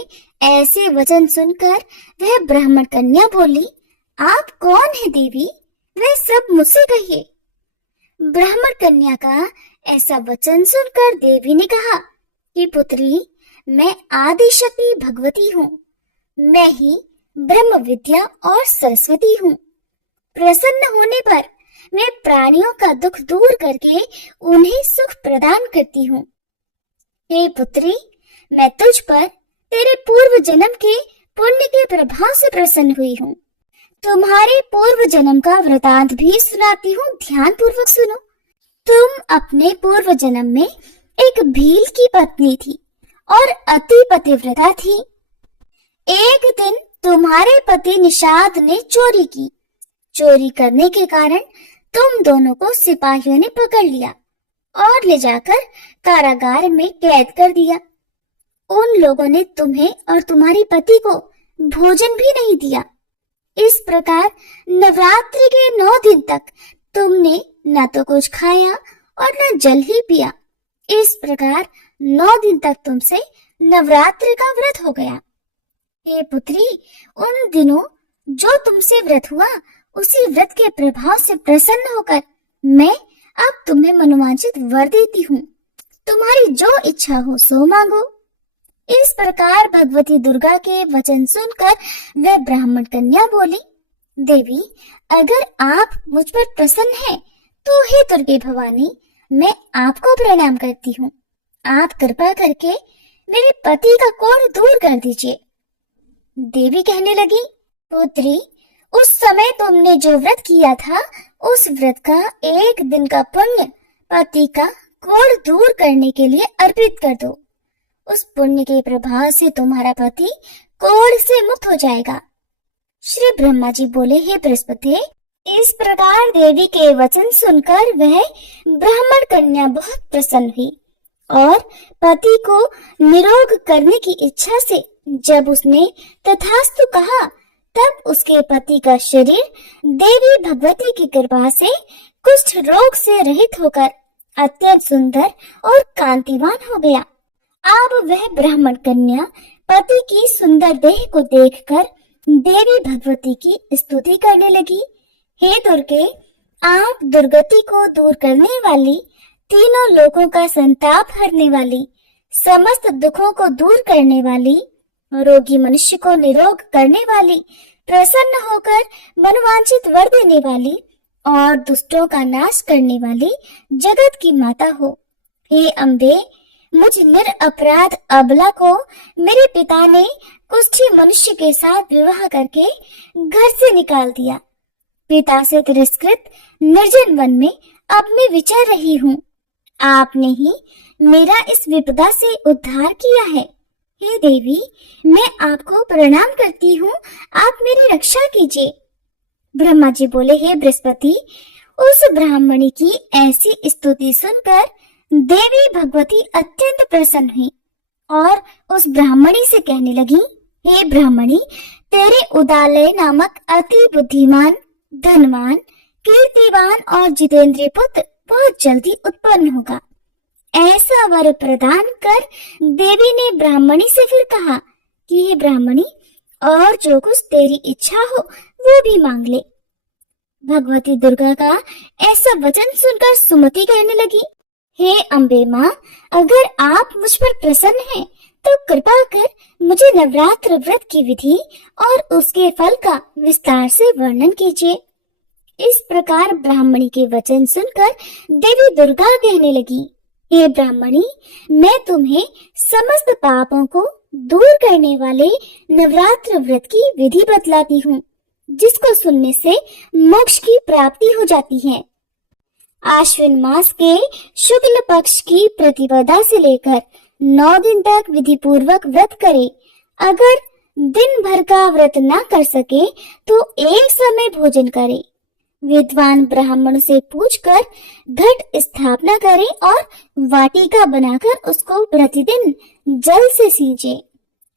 ऐसे वचन सुनकर वह ब्राह्मण कन्या बोली, आप कौन है देवी, वह सब मुझसे कहिए। ब्राह्मण कन्या का ऐसा वचन सुनकर देवी ने कहा कि पुत्री, मैं आदि शक्ति भगवती हूँ, मैं ही ब्रह्म विद्या और सरस्वती हूँ। प्रसन्न होने पर मैं प्राणियों का दुख दूर करके उन्हें सुख प्रदान करती हूँ। हे पुत्री, मैं तुझ पर तेरे पूर्व जन्म के पुण्य के प्रभाव से प्रसन्न हुई हूँ। तुम्हारे पूर्व जन्म का वृतांत भी सुनाती हूँ, ध्यान पूर्वक सुनो। तुम अपने पूर्व जन्म में एक भील की पत्नी थी और अति पतिव्रता थी। एक दिन तुम्हारे पति निषाद ने चोरी की। चोरी करने के कारण तुम दोनों को सिपाहियों ने पकड़ लिया और ले जाकर कारागार में कैद कर दिया। उन लोगों ने तुम्हें और तुम्हारे पति को भोजन भी नहीं दिया। इस प्रकार नवरात्रि के 9 दिन तक तुमने न तो कुछ खाया और न जल ही पिया। इस प्रकार 9 दिन तक तुमसे नवरात्रि का व्रत हो गया। हे पुत्री, उन दिनों जो तुमसे व्रत हुआ उसी व्रत के प्रभाव से प्रसन्न होकर मैं अब तुम्हें मनोवांछित वर देती हूँ। तुम्हारी जो इच्छा हो सो मांगो। इस प्रकार भगवती दुर्गा के वचन सुनकर वह ब्राह्मण कन्या बोली, देवी, अगर आप मुझ पर प्रसन्न हैं तो हे दुर्गे भवानी, मैं आपको प्रणाम करती हूँ। आप कृपा करके मेरे पति का कोढ़ दूर कर दीजिए। देवी कहने लगी, पुत्री, उस समय तुमने जो व्रत किया था उस व्रत का 1 दिन का पुण्य पति का कोढ़ दूर करने के लिए अर्पित कर दो। उस पुण्य के प्रभाव से तुम्हारा पति कोढ़ से मुक्त हो जाएगा। श्री ब्रह्मा जी बोले, हे बृहस्पति। इस प्रकार देवी के वचन सुनकर वह ब्राह्मण कन्या बहुत प्रसन्न हुई और पति को निरोग करने की इच्छा से जब उसने तथास्तु कहा, तब उसके पति का शरीर देवी भगवती की कृपा से कुष्ठ रोग से रहित होकर अत्यंत सुंदर और कांतिवान हो गया। अब वह ब्राह्मण कन्या पति की सुंदर देह को देखकर देवी भगवती की स्तुति करने लगी। हे दुर्गे, आप दुर्गति को दूर करने वाली, तीनों लोगों का संताप हरने वाली, समस्त दुखों को दूर करने वाली, रोगी मनुष्य को निरोग करने वाली, प्रसन्न होकर मनवांछित वर देने वाली और दुष्टों का नाश करने वाली जगत की माता हो। हे अम्बे, मुझ निरपराध अबला को मेरे पिता ने कुष्ठी मनुष्य के साथ विवाह करके घर से निकाल दिया। पिता से तिरस्कृत निर्जन वन में अब मैं विचर रही हूँ। आपने ही मेरा इस विपदा से उद्धार किया है। हे देवी, मैं आपको प्रणाम करती हूँ, आप मेरी रक्षा कीजिए। ब्रह्मा जी बोले, हे बृहस्पति, उस ब्राह्मणी की ऐसी स्तुति सुनकर देवी भगवती अत्यंत प्रसन्न हुई और उस ब्राह्मणी से कहने लगी, हे ब्राह्मणी, तेरे उदालय नामक अति बुद्धिमान, धनवान, कीर्तिवान और जितेंद्रिय पुत्र बहुत जल्दी उत्पन्न होगा। ऐसा वर प्रदान कर देवी ने ब्राह्मणी से फिर कहा कि हे ब्राह्मणी, और जो कुछ तेरी इच्छा हो वो भी मांग ले। भगवती दुर्गा का ऐसा वचन सुनकर सुमति कहने लगी, हे अम्बे माँ, अगर आप मुझ पर प्रसन्न हैं तो कृपा कर मुझे नवरात्र व्रत की विधि और उसके फल का विस्तार से वर्णन कीजिए। इस प्रकार ब्राह्मणी के वचन सुनकर देवी दुर्गा कहने लगी, हे ब्राह्मणी, मैं तुम्हें समस्त पापों को दूर करने वाले नवरात्र व्रत की विधि बतलाती हूँ, जिसको सुनने से मोक्ष की प्राप्ति हो जाती है। आश्विन मास के शुक्ल पक्ष की प्रतिपदा से लेकर 9 दिन तक विधि पूर्वक व्रत करे। अगर दिन भर का व्रत न कर सके तो एक समय भोजन करे। विद्वान ब्राह्मण से पूछकर घट स्थापना करे और वाटिका बनाकर उसको प्रतिदिन जल से सींचे।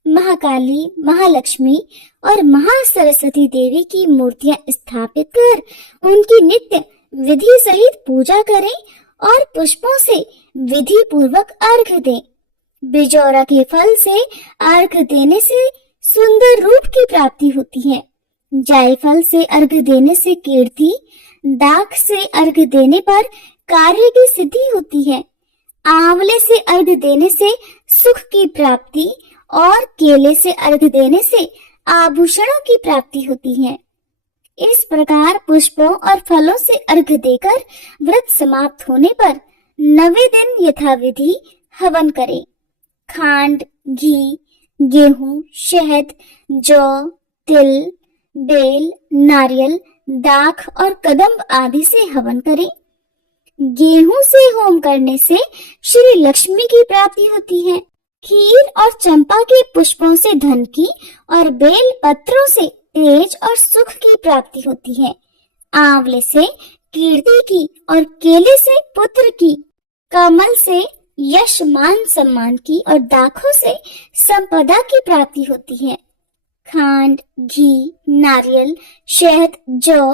महाकाली, महालक्ष्मी और महासरस्वती देवी की मूर्तियां स्थापित कर उनकी नित्य विधि सहित पूजा करें और पुष्पों से विधि पूर्वक अर्घ्य दें। बिजौरा के फल से अर्घ्य देने से सुंदर रूप की प्राप्ति होती है। जायफल से अर्घ्य देने से कीर्ति, दाख से अर्घ्य देने पर कार्य की सिद्धि होती है। आंवले से अर्घ्य देने से सुख की प्राप्ति और केले से अर्घ्य देने से आभूषणों की प्राप्ति होती है। इस प्रकार पुष्पों और फलों से अर्घ्य देकर व्रत समाप्त होने पर 9वें दिन यथाविधि हवन करें। खांड, घी, गेहूं, शहद, जौ, तिल, बेल, नारियल, दाख और कदम्ब आदि से हवन करें। गेहूं से होम करने से श्री लक्ष्मी की प्राप्ति होती है। खीर और चंपा के पुष्पों से धन की और बेल पत्रों से तेज और सुख की प्राप्ति होती है। आंवले से कीर्ति की और केले से पुत्र की, कमल से यश मान सम्मान की और दाखों से संपदा की प्राप्ति होती है। खांड, घी, नारियल, शहद, जौ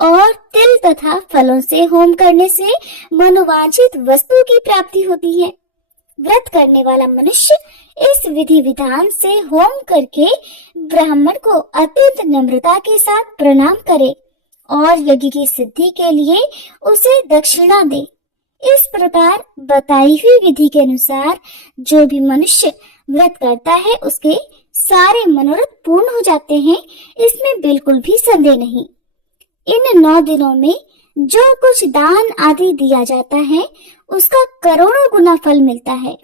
और तिल तथा फलों से होम करने से मनोवांछित वस्तु की प्राप्ति होती है। व्रत करने वाला मनुष्य इस विधि विधान से होम करके ब्राह्मण को अत्यंत नम्रता के साथ प्रणाम करे और यज्ञ की सिद्धि के लिए उसे दक्षिणा दे। इस प्रकार बताई हुई विधि के अनुसार जो भी मनुष्य व्रत करता है उसके सारे मनोरथ पूर्ण हो जाते हैं, इसमें बिल्कुल भी संदेह नहीं। इन 9 दिनों में जो कुछ दान आदि दिया जाता है उसका करोड़ों गुना फल मिलता है।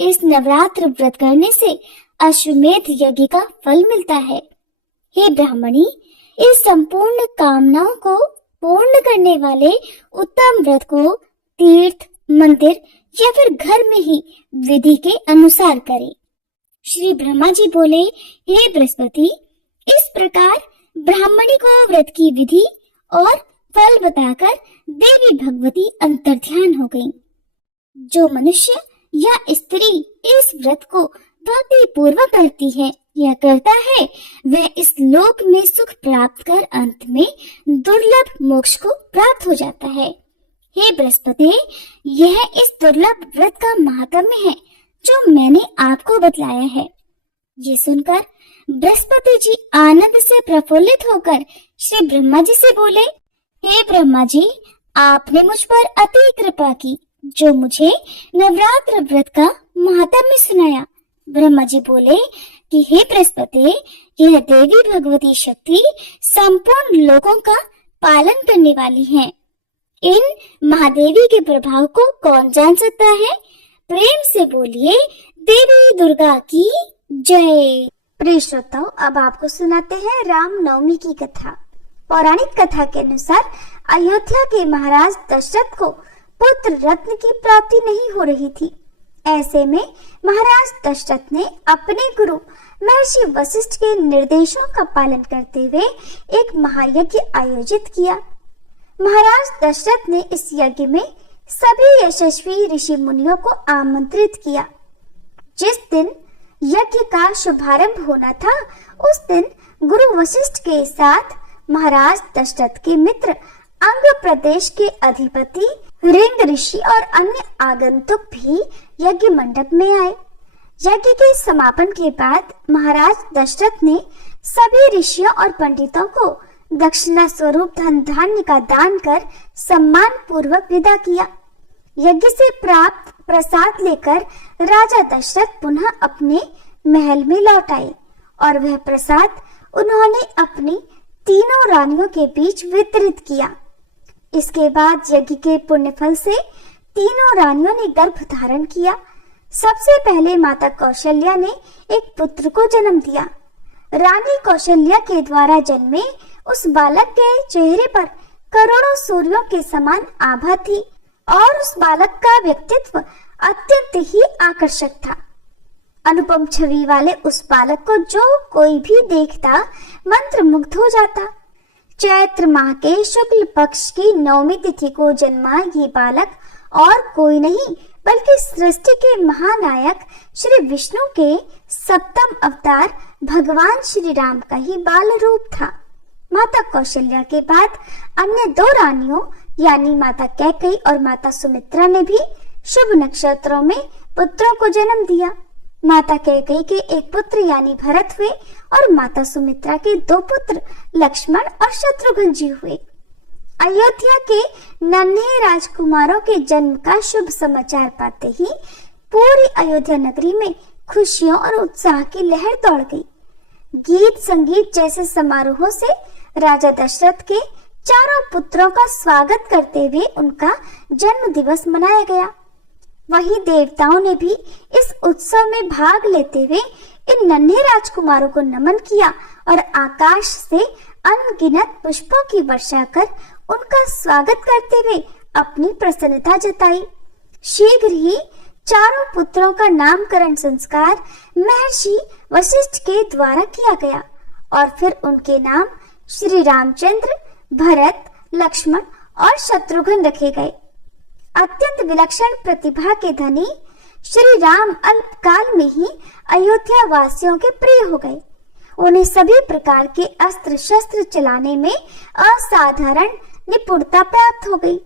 इस नवरात्र व्रत करने से अश्वमेध यज्ञ का फल मिलता है। हे ब्राह्मणी, इस संपूर्ण कामनाओं को पूर्ण करने वाले उत्तम व्रत को तीर्थ, मंदिर या फिर घर में ही विधि के अनुसार करें। श्री ब्रह्मा जी बोले, हे बृहस्पति, इस प्रकार ब्राह्मणी को व्रत की विधि और फल बताकर देवी भगवती अंतर्ध्यान हो गईं। जो मनुष्य या स्त्री इस व्रत को भक्ति पूर्वक करती है या करता है, वह इस लोक में सुख प्राप्त कर अंत में दुर्लभ मोक्ष को प्राप्त हो जाता है। हे बृहस्पति, यह इस दुर्लभ व्रत का महात्म्य है जो मैंने आपको बतलाया है। ये सुनकर बृहस्पति जी आनंद से प्रफुल्लित होकर श्री ब्रह्मा जी से बोले, हे ब्रह्मा जी, आपने मुझ पर अति कृपा की जो मुझे नवरात्र व्रत का महात्म्य सुनाया। ब्रह्मा जी बोले कि हे बृहस्पति, यह देवी भगवती शक्ति संपूर्ण लोगों का पालन करने वाली है। इन महादेवी के प्रभाव को कौन जान सकता है? प्रेम से बोलिए, देवी दुर्गा की जय। प्रिय श्रोताओ, अब आपको सुनाते हैं रामनवमी की कथा। पौराणिक कथा के अनुसार अयोध्या के महाराज दशरथ को पुत्र रत्न की प्राप्ति नहीं हो रही थी। ऐसे में महाराज दशरथ ने अपने गुरु महर्षि वशिष्ठ के निर्देशों का पालन करते हुए एक महायज्ञ आयोजित किया। महाराज दशरथ ने इस यज्ञ में सभी यशस्वी ऋषि मुनियों को आमंत्रित किया। जिस दिन यज्ञ का शुभारंभ होना था, उस दिन गुरु वशिष्ठ के साथ महाराज दशरथ के मित्र अंग प्रदेश के अधिपति ऋंग ऋषि और अन्य आगंतुक भी यज्ञ मंडप में आए। यज्ञ के समापन के बाद महाराज दशरथ ने सभी ऋषियों और पंडितों को दक्षिणा स्वरूप धन धान्य का दान कर सम्मान पूर्वक विदा किया। यज्ञ से प्राप्त प्रसाद लेकर राजा दशरथ पुनः अपने महल में लौट आए और वह प्रसाद उन्होंने अपनी तीनों रानियों के बीच वितरित किया। इसके बाद यज्ञ के पुण्य फल से तीनों रानियों ने गर्भ धारण किया। सबसे पहले माता कौशल्या ने एक पुत्र को जन्म दिया। रानी कौशल्या के द्वारा जन्मे उस बालक के चेहरे पर करोड़ों सूर्यों के समान आभा थी और उस बालक का व्यक्तित्व अत्यंत ही आकर्षक था। अनुपम छवि वाले उस बालक को जो कोई भी देखता मंत्रमुग्ध हो जाता। चैत्र माह के शुक्ल पक्ष की 9वीं तिथि को जन्मा ये बालक और कोई नहीं बल्कि सृष्टि के महानायक श्री विष्णु के सप्तम अवतार भगवान श्री राम का ही बाल रूप था। माता कौशल्या के बाद अन्य 2 रानियों यानी माता कैकेयी और माता सुमित्रा ने भी शुभ नक्षत्रों में पुत्रों को जन्म दिया। माता कैकेयी के एक पुत्र यानी भरत हुए और माता सुमित्रा के 2 पुत्र लक्ष्मण और शत्रुघ्न जी हुए। अयोध्या के नन्हे राजकुमारों के जन्म का शुभ समाचार पाते ही पूरी अयोध्या नगरी में खुशियों और उत्साह की लहर दौड़ गई। गीत संगीत जैसे समारोहों से राजा दशरथ के चारों पुत्रों का स्वागत करते हुए उनका जन्म दिवस मनाया गया। वहीं देवताओं ने भी इस उत्सव में भाग लेते हुए इन नन्हे राजकुमारों को नमन किया और आकाश से अनगिनत पुष्पों की वर्षा कर उनका स्वागत करते हुए अपनी प्रसन्नता जताई। शीघ्र ही चारों पुत्रों का नामकरण संस्कार महर्षि वशिष्ठ के द्वारा किया गया और फिर उनके नाम श्री रामचंद्र, भरत, लक्ष्मण और शत्रुघ्न रखे गए। अत्यंत विलक्षण प्रतिभा के धनी श्री राम अल्पकाल में ही अयोध्या वासियों के प्रिय हो गए। उन्हें सभी प्रकार के अस्त्र शस्त्र चलाने में असाधारण निपुणता प्राप्त हो गई।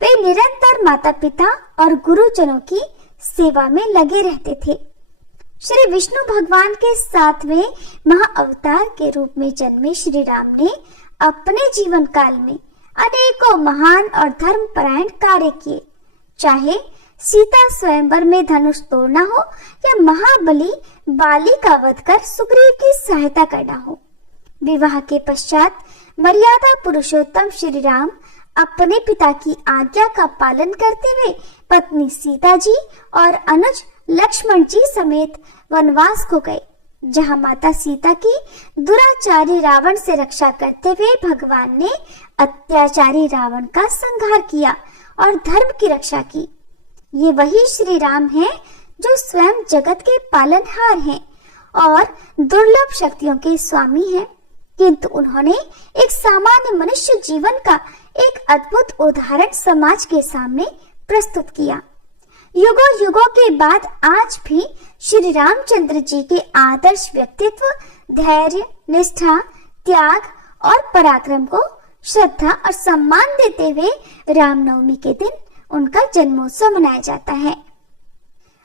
वे निरंतर माता पिता और गुरुजनों की सेवा में लगे रहते थे। श्री विष्णु भगवान के 7वें महाअवतार के रूप में जन्मे श्री राम ने अपने जीवन काल में अनेकों महान और धर्मपरायण कार्य किए। चाहे सीता स्वयंवर में धनुष तोड़ना हो या महाबली बाली का वध कर सुग्रीव की सहायता करना हो। विवाह के पश्चात मर्यादा पुरुषोत्तम श्री राम अपने पिता की आज्ञा का पालन करते हुए पत्नी सीता जी और अनुज लक्ष्मण जी समेत वनवास को गए, जहां माता सीता की दुराचारी रावण से रक्षा करते हुए भगवान ने अत्याचारी रावण का संहार किया और धर्म की रक्षा की। ये वही श्री राम हैं जो स्वयं जगत के पालनहार हैं और दुर्लभ शक्तियों के स्वामी हैं, किंतु उन्होंने एक सामान्य मनुष्य जीवन का एक अद्भुत उदाहरण समाज के सामने प्रस्तुत किया। युगों युगों के बाद आज भी श्री रामचंद्र जी के आदर्श व्यक्तित्व, धैर्य, निष्ठा, त्याग और पराक्रम को श्रद्धा और सम्मान देते हुए रामनवमी के दिन उनका जन्मोत्सव मनाया जाता है।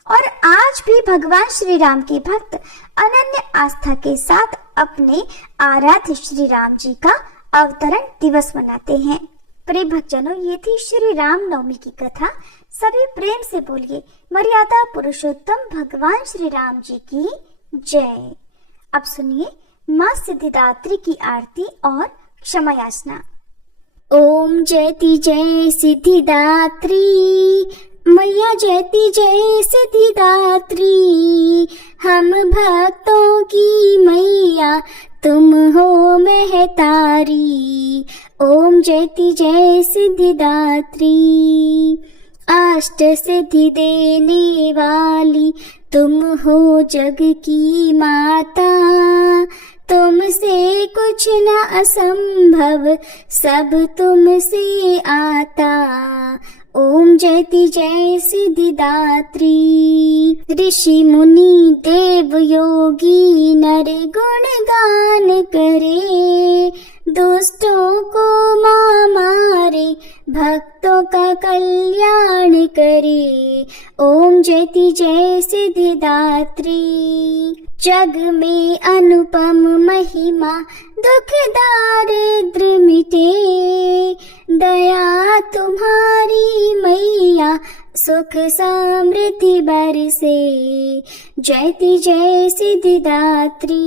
और आज भी भगवान श्री राम के भक्त अनन्य आस्था के साथ अपने आराध्य श्री राम जी का अवतरण दिवस मनाते हैं। प्रिय भक्तजनों, ये थी श्री राम नवमी की कथा। सभी प्रेम से बोलिए मर्यादा पुरुषोत्तम भगवान श्री राम जी की जय। अब सुनिए माँ सिद्धिदात्री की आरती और क्षमा याचना। ओम जयति जय सिद्धिदात्री, मैया जयति जय सिद्धिदात्री, हम भक्तों की मैया तुम हो महतारी। ओम जयति जय सिद्धिदात्री, अष्ट सिद्धि देने वाली तुम हो जग की माता, तुमसे कुछ न असंभव सब तुमसे आता। ओम जयति जय सिद्धिदात्री, ऋषि मुनि देव योगी नर गुण गान करे, दुष्टों को माँ मारे भक्तों का कल्याण करे। ओम जयति जय सिद्धिदात्री। जग में अनुपम महिमा, दुख दारिद्र मिटे। दया तुम्हारी मैया, सुख समृद्धि बरसे। जयति जय सिद्धिदात्री।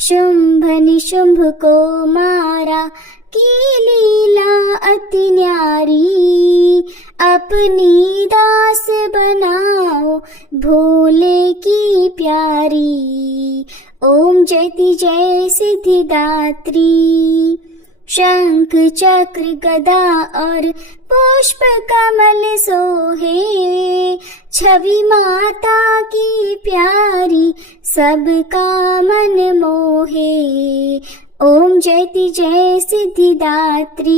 शुंभ निशुंभ को मारा, की लीला अति न्यारी। अपनी दास बनाओ, भोले की प्यारी। ओम जयति जय सिद्धिदात्री। शंख चक्र गदा और पुष्प कमल सोहे। छवि माता की प्यारी, सबका मन मोहे। ओम जयति जय सिद्धिदात्री।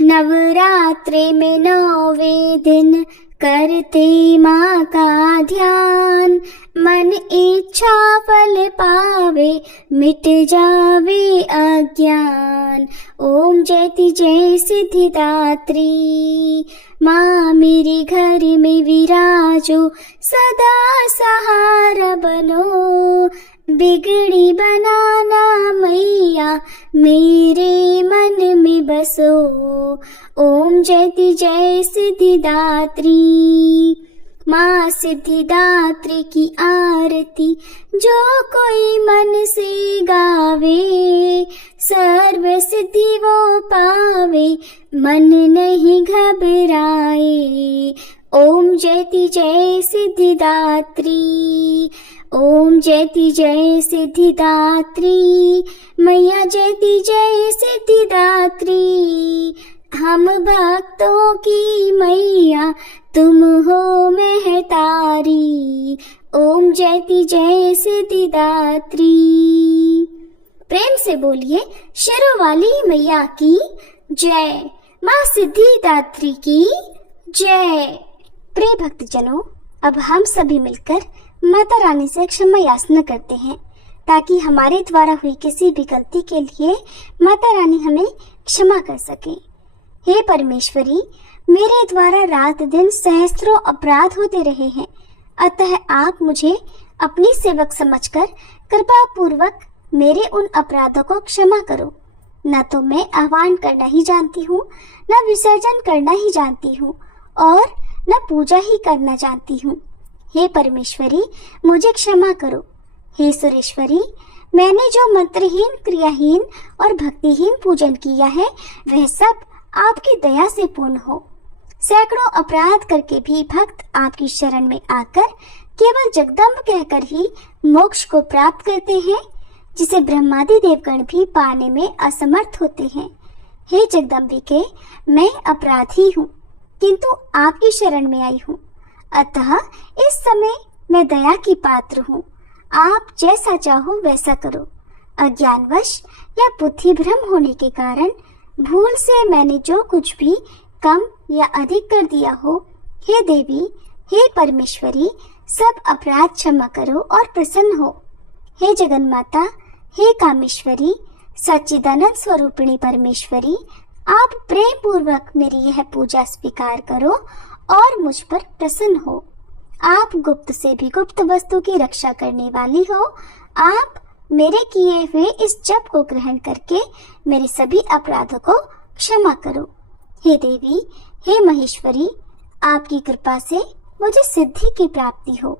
नवरात्रे में 9वें दिन करते माँ का ध्यान। मन इच्छा फल पावे, मिट जावे अज्ञान। ओम जयति जय सिद्धिदात्री। माँ मेरे घर में विराजो, सदा सहारा बनो। बिगड़ी बनाना मैया, मेरे मन में बसो। ओम जयति जय सिद्धिदात्री। माँ सिद्धिदात्री की आरती जो कोई मन से गावे। सर्व सिद्धि वो पावे, मन नहीं घबराए। ओम जयति जय सिद्धिदात्री। ओम जयति जय सिद्धिदात्री। मैया जयति जय सिद्धिदात्री। हम भक्तों की मैया, तुम हो महतारी। ओम जयति जय सिद्धिदात्री। प्रेम से बोलिए शेरों वाली मैया की जय। माँ सिद्धिदात्री की जय। प्रिय भक्तजनों, अब हम सभी मिलकर माता रानी से क्षमा याचना करते हैं, ताकि हमारे द्वारा हुई किसी भी गलती के लिए माता रानी हमें क्षमा कर सके। हे परमेश्वरी, मेरे द्वारा रात दिन सहस्त्रों अपराध होते रहे हैं, अतः आप मुझे अपनी सेवक समझकर कृपा पूर्वक मेरे उन अपराधों को क्षमा करो। न तो मैं आह्वान करना ही जानती हूँ, न विसर्जन करना ही जानती हूँ, और न पूजा ही करना जानती हूँ। हे परमेश्वरी, मुझे क्षमा करो। हे सुरेश्वरी, मैंने जो मंत्रहीन, क्रियाहीन और भक्तिहीन पूजन किया है, वह सब आपकी दया से पूर्ण हो। सैकड़ों अपराध करके भी भक्त आपकी शरण में आकर केवल जगदम्ब कहकर ही मोक्ष को प्राप्त करते हैं, जिसे ब्रह्मादि देवगण भी पाने में असमर्थ होते हैं। हे जगदम्बिके, मैं अपराधी हूँ, किंतु आपकी शरण में आई हूँ, अतः इस समय मैं दया की पात्र हूँ। आप जैसा चाहो वैसा करो। अज्ञानवश या बुद्धि भ्रम होने के कारण भूल से मैंने जो कुछ भी कम या अधिक कर दिया हो, हे देवी, हे परमेश्वरी, सब अपराध क्षमा करो और प्रसन्न हो। हे जगन्माता, हे कामेश्वरी, सच्चिदानंद स्वरूपिणी परमेश्वरी, आप प्रेम पूर्वक मेरी यह पूजा स्वीकार करो और मुझ पर प्रसन्न हो। आप गुप्त से भी गुप्त वस्तु की रक्षा करने वाली हो। आप मेरे किए हुए इस जप को ग्रहण करके मेरे सभी अपराधों को क्षमा करो। हे देवी, हे महेश्वरी, आपकी कृपा से मुझे सिद्धि की प्राप्ति हो।